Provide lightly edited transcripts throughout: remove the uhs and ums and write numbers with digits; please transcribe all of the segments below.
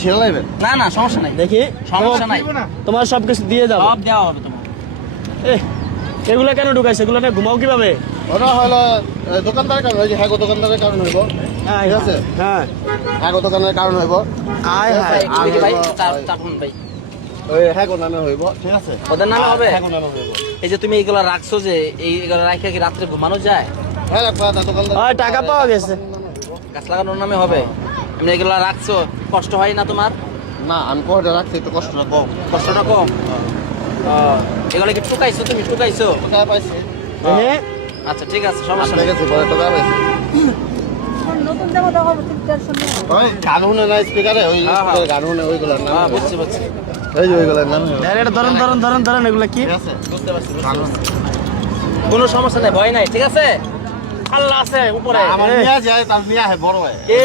ছিঁড়ে নেবেন? না না সমস্যা নাই, দেখি সমস্যা নাই, তোমার সবকিছু দিয়ে যাবো। সব দেওয়া হবে তোমার। এগুলা কেন ঢুকাইছে? এগুলো না ঘুমাও কিভাবে? ওটা হলো দোকানদারের কারণ, ওই যে হ্যাঁ দোকানদারের কারণ হইব, ঠিক আছে? হ্যাঁ হ্যাঁ দোকানের কারণ হইব, আয় হায়। একটু দেখি ভাই, চাকুন ভাই, ওই হ্যাঁ নামে হইব, ঠিক আছে? ওদের নামে হবে। হ্যাঁ নামে হইব। এই যে তুমি এইগুলো রাখছো, যে এইগুলো রাখে কি রাত্রে ঘুমানো যায়? হ্যাঁ রাখবা, দোকানদার ওই টাকা পাওয়া গেছে। গাছ লাগানোর নামে হবে। তুমি এগুলো রাখছো, কষ্ট হয় না তোমার? না, আমি পরে রাখছি, একটু কষ্টটা কম। কষ্টটা কম। এগুলো কি টুকাইছো? তুমি টুকাইছো? টাকা পাইছি, হ্যাঁ আচ্ছা ঠিক আছে, সমস্যা ঠিক নেই। আছে, পরে টাকা পাইছি। ওই গান শুনে না স্পিকারে, ওই স্পিকারে গান শুনে, ওইগুলোর নাম হ্যাঁ বুঝছি বুঝছি, এই যে ওইগুলোর নাম এটা ধরেন ধরেন ধরেন ধরেন, এগুলা কি? ঠিক আছে? বুঝতে পারছি, কোনো সমস্যা নাই, ভয় নাই, ঠিক আছে? আল্লাহ আছে উপরে। আমার নিয়ে যায়, তার নিয়ে আহে বড় হয়। কে?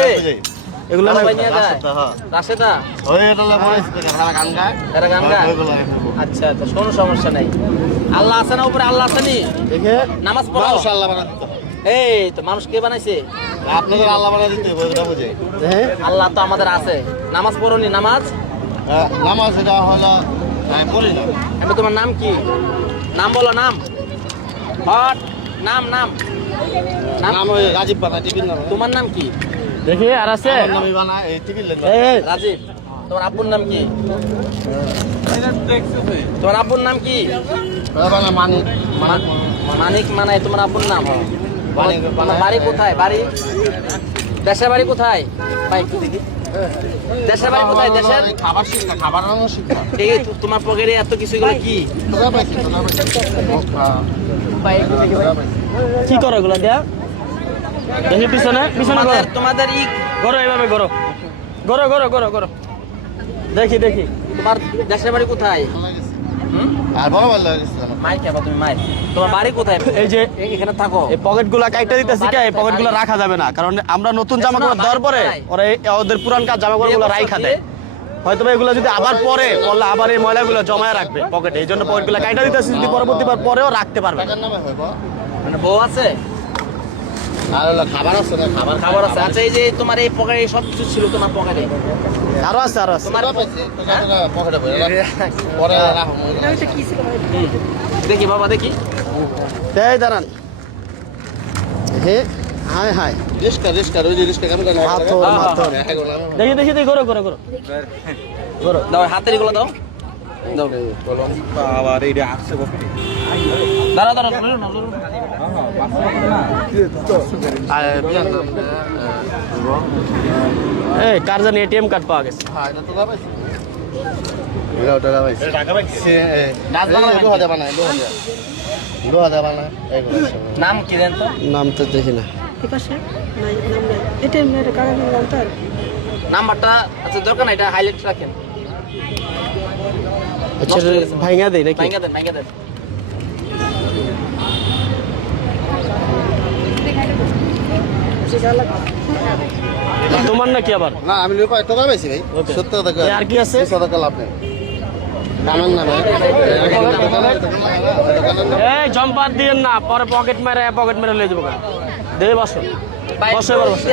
এগুলা না সবাই নিয়ে যায়। রাস্তাতে, হ্যাঁ। রাশেদা, ওই এটা হলো বড় স্পিকার, তারা গান গায়, এরা গান গায়? ওইগুলো এখানে। আচ্ছা আচ্ছা, কোনো সমস্যা নাই। আল্লাহ আছে না উপরে? আল্লাহ আছে নি? দেখে নামাজ পড়ো। মাশাআল্লাহ বানাই দিতে হবে। এই তো মানুষ কে বানাইছে? আপনাদের আল্লাহ বানাই দিতে হবে, ওইটা বুঝে। হ্যাঁ আল্লাহ তো আমাদের আছে। নামাজ পড়োনি? নামাজ নামাজ এটা হলো পড়ি না। আমি, তোমার নাম কি? নাম বলো, নাম হট, নাম নাম নাম। নাম ওই রাজীব বানাই, টিভির নাম। তোমার নাম কি? দেখি আর আছে? আমার নামই বানাই, এই টিভির নাম। এই রাজীব। তোমার আব্বুর নাম কি? তোমার আব্বুর নাম কি? বানাই মানিক, মানিক মানাই তোমার আব্বুর নাম? মানিক তোমার বাড়ি কোথায়? বাড়ি, দেশের বাড়ি কোথায়? ভাই একটু দেখি, দেশের বাড়ি কোথায়? দেশের খাবার শিক্ষা, খাবার রান্না শিক্ষা। এই তোমার পকেটে এত কিছু, এগুলো কি? তোরা পাইছি, তোরা পাইছি। ভাই একটু দেখি ভাই। কি করো এগুলা দিয়া? দেখি পিছনে পিছনে করো, তোমাদের ই করো এইভাবে করো, করো করো করো করো, দেখি দেখি। তোমার দেশের বাড়ি কোথায়? আর বড় ভালো লাগছে আমার। মাই কেবা তুমি মাই, তোমার বাড়ি কোথায়? এই যে এখানে থাকো। এই পকেট গুলা কাইটা দিতেছি, কে এই পকেট গুলা রাখা যাবে না, কারণ আমরা নতুন জামা কাপড় দেওয়ার পরে ওরা ওদের পুরান কাজ জামা কাপড় গুলো রাইখা দেয়। হয়তো এগুলো যদি আবার পরে বললে আবার এই ময়লাগুলো জমায় রাখবে পকেটে, এই জন্য পকেট গুলা কাইটা দিতেছি, যদি পরবর্তীবার পরেও রাখতে পারবে। টাকার নামে হইব। মানে বউ আছে? আর হলো খাবার আছে না, খাবার খাবার আছে। আচ্ছা এই যে তোমার এই পকেটে সব কিছু ছিল তোমার পকেটে? আরো আছে আরো আছে। তোমার তোরা পাইছি, তোরা পকেটে ভরে রাখ। পরে রাখো। দেখি বাবা, দেখি। এই দাঁড়ান, হে হায় হায়, রিস্কা, ওই যে রিস্কা কেমন করে? মাথর মাথর, দেখি দেখি দেখি, করো করো করো করো। দাও হাতের এগুলো দাও, দাও। আবার এইটা আসছে বসে। দাঁড়া দাঁড়া, লড়ো না, লড়ো না। আর বিয়ার নাম এই কার জানি এটিএম কার্ড পাওয়া গেছে। হ্যাঁ, এটা তোরা পাইছি। এটাও টাকা পাইছি। গাছ বানায়, লোহা দিয়ে বানায়, লোহা দিয়ে বানায়, এইগুলো আছে। নাম কি দেন তো? নাম তো দেখি না। নাম্বারটা আচ্ছা দরকার না, এটা হাইলাইট রাখেন। আচ্ছা নষ্ট হয়ে গেছে। ভাইঙ্গা দেই নাকি? ভাঙ্গা দেন, ভাঙ্গা দেন। তোমার নাকি আবার? না, আমি টাকা পাইছি ভাই। Okay. 70 টাকা। আর কি আছে? 200 টাকা লাভ নেই। কামের নামে। এই জম্পার দিয়েন না, পরে পকেট মেরে লয়ে যাবো। দে বসো বসো এবার বসো।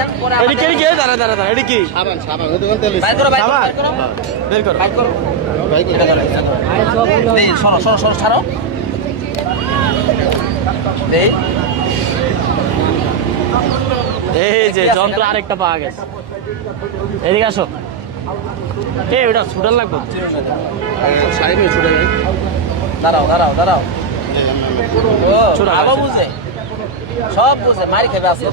এডি কি কি? দাঁড়া দাঁড়া দাঁড়া, এডি কি? সাবান, ওই দোকান তেল বাইর করো, বাইর করো, আবার? বাইর করো। বের করো। বাইর করো। ভাই এটা ধরো, এটা ধরো। এই সরো সরো সরো, ছাড়ো। এই এই যে যন্ত্র আরেকটা পাওয়া গেছে। এদিকে আসো। এই ওটা ছুটার লাগবে। শাড়ি নিয়ে ছুটে যাই। দাঁড়াও দাঁড়াও দাঁড়াও। ও ছোড়া আবার আছে। বুঝে, সব বুঝে, মারি খাবে আছে।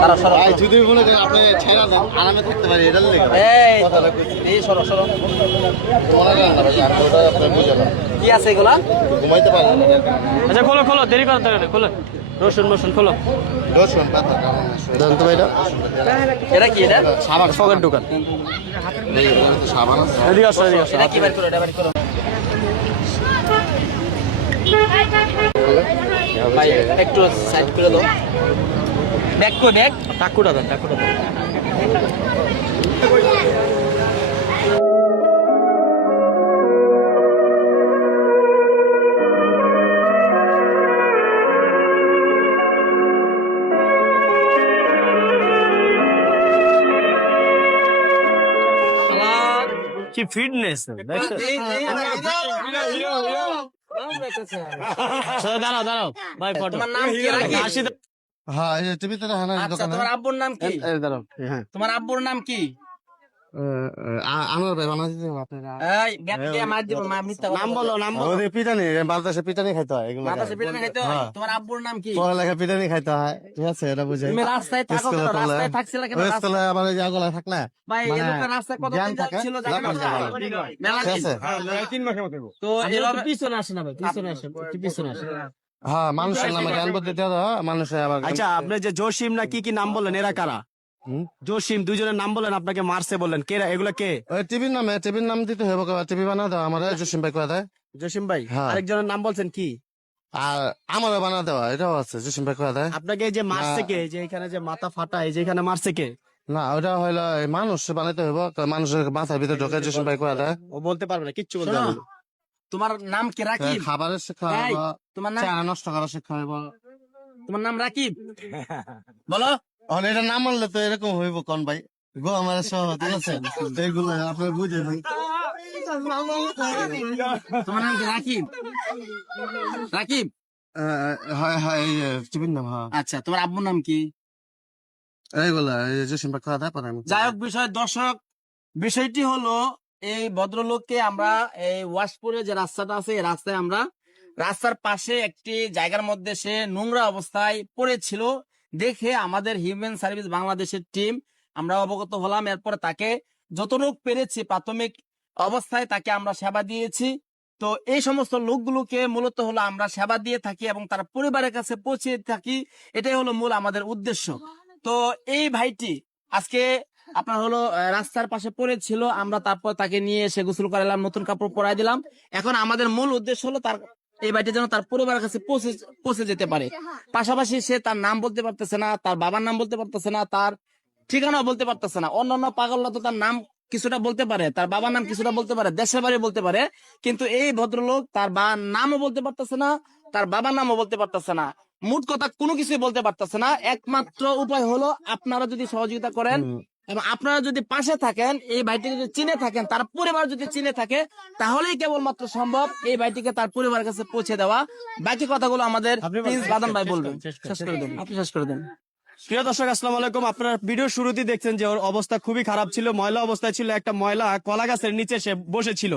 দাঁড়াও সরো। ভাই যদি মনে করেন আপনি ছেড়া দেন, আরামে থাকতে পারি, এটার লেগে এই কথাটা কইছি। এই সরো সরো। মনে করেন না ভাই, আমি ওটা আপনি বুঝালাম। কি আছে এগুলা? ঘুমাইতে পারলেন না। আচ্ছা খোলো খোলো, দেরি করো দেরি খোলো। রসুন খোলো। রসুন পাতা কেমন আছে? দেন তো ভাইটা। এটা কি? এটা সাবান, পকেট দোকান। এই তো সাবান আছে। এদিকে আসো এদিকে আসো। এটা কি? বের করো, এটা বের করো। ভাই একটু সাইড করে দাও। ব্যাক কই, ব্যাক। টাকুটা দেন টাকুটা দেন। কি ফিটনেস দাঁড়াও দাঁড়াও ভাই ফটো তোমার নাম কি রাকিব? হ্যাঁ এই টিভিতে দেখা না আচ্ছা দোকানে তোমার আব্বুর নাম কি? দাঁড়াও হ্যাঁ তোমার আব্বুর নাম কি? আমার ভাই বানাতে দিন আপনারা এই ব্যাটকে মার দিব, মা মিথ্যা কথা নাম বলো নাম বলো আমাদের পিটানি বাতাসে পিটানি খাইতে হয় এগুলো মাথা চেপে খাইতে হয়। তোমার আব্বুর নাম কি? পড়ালেখা পিটানি খাইতে হয় ঠিক আছে এটা বুঝাই তুমি রাস্তায় থাকো কেন? রাস্তায় থাকছিলে কেন? স্কুলে আমার এই যে আগলা থাকলে ভাই মানে এলাকার রাস্তায় কত জ্ঞান দিন থাকে, ছিল জ্ঞান থাকে। মেলা ঠিক আছে তো এভাবে পিছনে আসে না ভাই, পিছনে আসে, একটু পিছনে আসে। হ্যাঁ মানুষের নামে জ্ঞান বুদ্ধি দেওয়া হয় মানুষের আবার আচ্ছা আপনি যে জসিম না কি কি নাম বললেন এরা কারা হুম? জসিম দুইজনের নাম বলেন আপনাকে মারছে বললেন কে এগুলা কে ওই টিভির নাম দিতে হবে টিভি বানা দাও আমার জসিম ভাই করে দেয় জসিম ভাই হ্যাঁ। আরেকজনের নাম বলছেন কি আর আমারও বানা দেওয়া এটাও আছে জসিম ভাই করে দেয় আপনাকে এই যে মারছে কে এই যে এখানে যে মাথা ফাটা এই যে এখানে মারছে কে না ওটা হইলো এই মানুষ বানাইতে হইব মানুষের মাথার ভিতরে ঢোকে জসিম ভাই করে দেয় ও বলতে পারবে না কিচ্ছু বলতে পারবে না তোমার নাম কি রাকিব? খাবারের শিক্ষা এই, হইব তোমার নাম চা নষ্ট করার শিক্ষা হইব তোমার নাম রাকিব? বলো। এটা নাম মানলে তো এরকম হইব কোন ভাই গো আমার সহ ঠিক আছে এইগুলো আপনার বুঝে ভাই তোমার নাম কি রাকিব? রাকিব হয় হয় এই টিভির নাম হ্যাঁ আচ্ছা তোমার আব্বুর নাম কি? এইগুলা এই জসিম ভাই করে দেয় পরে আমি যাই হোক বিষয় দর্শক, বিষয়টি হলো এই ভদ্রলোককে আমরা এই ওয়াশপুরে যে রাস্তাটা আছে এই রাস্তায় আমরা রাস্তার পাশে একটি জায়গার মধ্যে সে নোংরা অবস্থায় পড়েছিল দেখে আমাদের হিউম্যান সার্ভিস বাংলাদেশের টিম আমরা অবগত হলাম। এরপরে তাকে যতটুকু পেরেছি প্রাথমিক অবস্থায় তাকে আমরা সেবা দিয়েছি। তো এই সমস্ত লোকগুলোকে মূলত হলো আমরা সেবা দিয়ে থাকি এবং তার পরিবারের কাছে পৌঁছে থাকি, এটাই হলো মূল আমাদের উদ্দেশ্য। তো এই ভাইটি আজকে আপনার হলো রাস্তার পাশে পড়েছিল, আমরা তারপর তাকে নিয়ে এসে গোসল করালাম, নতুন কাপড় পরাই দিলাম। এখন আমাদের মূল উদ্দেশ্য হলো তার এই ভাইটি যেন তার পরিবারের কাছে পৌঁছে যেতে পারে। পাশাপাশি সে তার নাম বলতে পারতেছে না, তার বাবার নাম বলতে পারতেছে না, তার ঠিকানাও বলতে পারতেছে না। অন্যান্য পাগলরা তো তার নাম কিছুটা বলতে পারে, তার বাবার নাম কিছুটা বলতে পারে, দেশের বাড়ি বলতে পারে, কিন্তু এই ভদ্রলোক তার নামও বলতে পারতেছে না, তার বাবার নামও বলতে পারতেছে না, মোট কথা কোনো কিছুই বলতে পারতেছে না। একমাত্র উপায় হলো আপনারা যদি সহযোগিতা করেন এবং আপনারা যদি পাশে থাকেন, এই ভাইটিকে যদি চিনে থাকেন, তার পরিবার যদি চিনে থাকে, তাহলেই কেবলমাত্র সম্ভব এই ভাইটিকে তার পরিবারের কাছে পৌঁছে দেওয়া। বাকি কথাগুলো আমাদের প্রিন্স বাদন ভাই বলবেন। শেষ করে দেন, আপনি শেষ করে দেন। প্রিয় দর্শক আসসালামু আলাইকুম। আপনারা ভিডিও শুরুতেই দেখছেন যে ওর অবস্থা খুবই খারাপ ছিল, ময়লা অবস্থায় ছিল। একটা ময়লা কলা গাছের নিচে সে বসেছিল,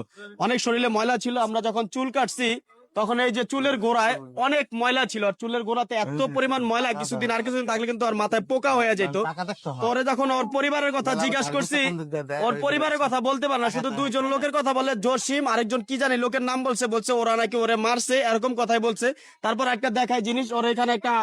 অনেক শরীরে ময়লা ছিল। আমরা যখন চুল কাটছি তখন এই যে চুলের গোড়ায় অনেক ময়লা ছিল, আর চুলের গোড়াতে এত পরিমাণ ময়লা কিছুদিন থাকলে কিন্তু আর মাথায় পোকা হয়ে যেত। পরে যখন ওর পরিবারের কথা জিজ্ঞাসা করছি, ওর পরিবারের কথা বলতে পারে না, শুধু দুইজন লোকের কথা বলে, জসিম আরেকজন কি জানি লোকের নাম বলছে ওরা নাকি ওরে মারছে, এরকম কথাই বলছে। তারপর একটা দেখায় জিনিস, ওর এখানে একটা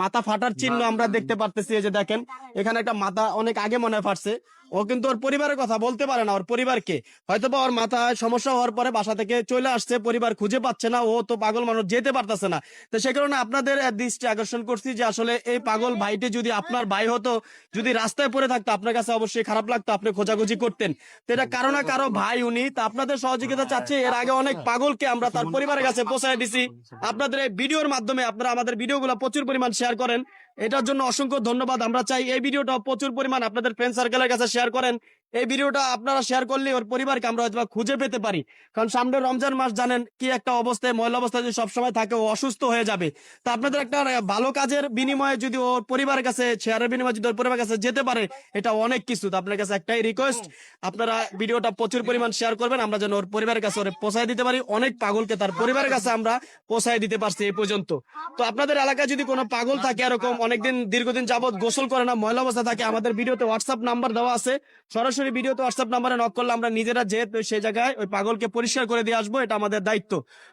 মাথা ফাটার চিহ্ন আমরা দেখতে পারতেছি। এই যে দেখেন এখানে একটা মাথা অনেক আগে মনে হয় ফাটছে। ও কিন্তু ওর পরিবারের কথা বলতে পারে না, ওর পরিবারকে হয়তোবা ওর মাথায় সমস্যা হওয়ার পরে বাসা থেকে চলে আসছে, পরিবার খুঁজে পাচ্ছে না, ও তো পাগল মানুষ যেতে পারতেছে না। তো সে কারণে আপনাদের দৃষ্টি আকর্ষণ করছি যে আসলে এই পাগল ভাইটি যদি আপনার ভাই হতো, যদি রাস্তায় পড়ে থাকতো, আপনার কাছে অবশ্যই খারাপ লাগতো, আপনি খোঁজাখুঁজি করতেন। তো এটা কারো না কারো ভাই উনি, তা আপনাদের সহযোগিতা চাচ্ছে। এর আগে অনেক পাগলকে আমরা তার পরিবারের কাছে পৌঁছায় দিছি। আপনাদের এই ভিডিওর মাধ্যমে আপনারা আমাদের ভিডিওগুলো প্রচুর পরিমাণ শেয়ার করেন, এটার জন্য অসংখ্য ধন্যবাদ। আমরা চাই এই ভিডিওটা প্রচুর পরিমাণ আপনাদের ফ্রেন্ড সার্কেলের কাছে শেয়ার করেন। এই ভিডিওটা আপনারা শেয়ার করলে ওর পরিবারকে আমরা হয়তো খুঁজে পেতে পারি, কারণ সামনে রমজান মাস, জানেন কি একটা অবস্থায়, ময়লা অবস্থায় যদি সবসময় থাকে ও অসুস্থ হয়ে যাবে। তা আপনাদের একটা ভালো কাজের বিনিময়ে যদি ওর পরিবারের কাছে, শেয়ারের বিনিময়ে যদি ওর পরিবারের কাছে যেতে পারে, এটা অনেক কিছু। তো আপনার কাছে একটাই রিকোয়েস্ট, আপনারা ভিডিওটা প্রচুর পরিমাণ শেয়ার করবেন, আমরা যেন ওর পরিবারের কাছে ওরে পৌঁছায় দিতে পারি। অনেক পাগলকে তার পরিবারের কাছে আমরা পৌঁছায় দিতে পারছি এই পর্যন্ত। তো আপনাদের এলাকায় যদি কোনো পাগল থাকে এরকম অনেকদিন দীর্ঘদিন যাবত গোসল করে না, ময়লা অবস্থা থাকে, আমাদের ভিডিওতে হোয়াটসঅ্যাপ নাম্বার দেওয়া আছে, সরাসরি ভিডিওতে হোয়াটসঅ্যাপ নাম্বারে নক করলে আমরা নিজেরা যেহেতু সেই জায়গায় ওই পাগলকে পরিষ্কার করে দিয়ে আসবো, এটা আমাদের দায়িত্ব।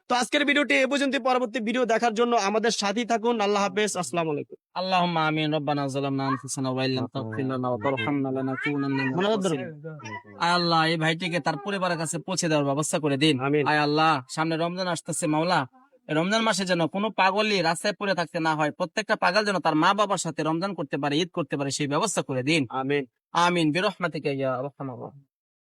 তো আজকের ভিডিওটি এ পর্যন্ত, পরবর্তী ভিডিও দেখার জন্য আমাদের সাথেই থাকুন। আল্লাহ হাফেজ, আসসালামু আলাইকুম। আল্লাহুম্মা আমিন। রব্বানা যালামনা আনফুসানা ওয়া ইল্লাম তাগফির লানা ওয়া তারহামনা লানাকুনান্না মিনাল খাসিরিন। আয় আল্লাহ, এই ভাইটিকে তার পরিবারের কাছে পৌঁছে দেওয়ার ব্যবস্থা করে দিন। আমিন। আয় আল্লাহ, সামনে রমজান আসতেছে, মাওলা এই রমজান মাসে যেন কোনো পাগলই রাস্তায় পড়ে থাকতে না হয়, প্রত্যেকটা পাগল যেন তার মা বাবার সাথে রমজান করতে পারে, ঈদ করতে পারে, সেই ব্যবস্থা করে দিন। আমিন আমিন বিরহমাতিকা ইয়া আরহামার রাহিমিন।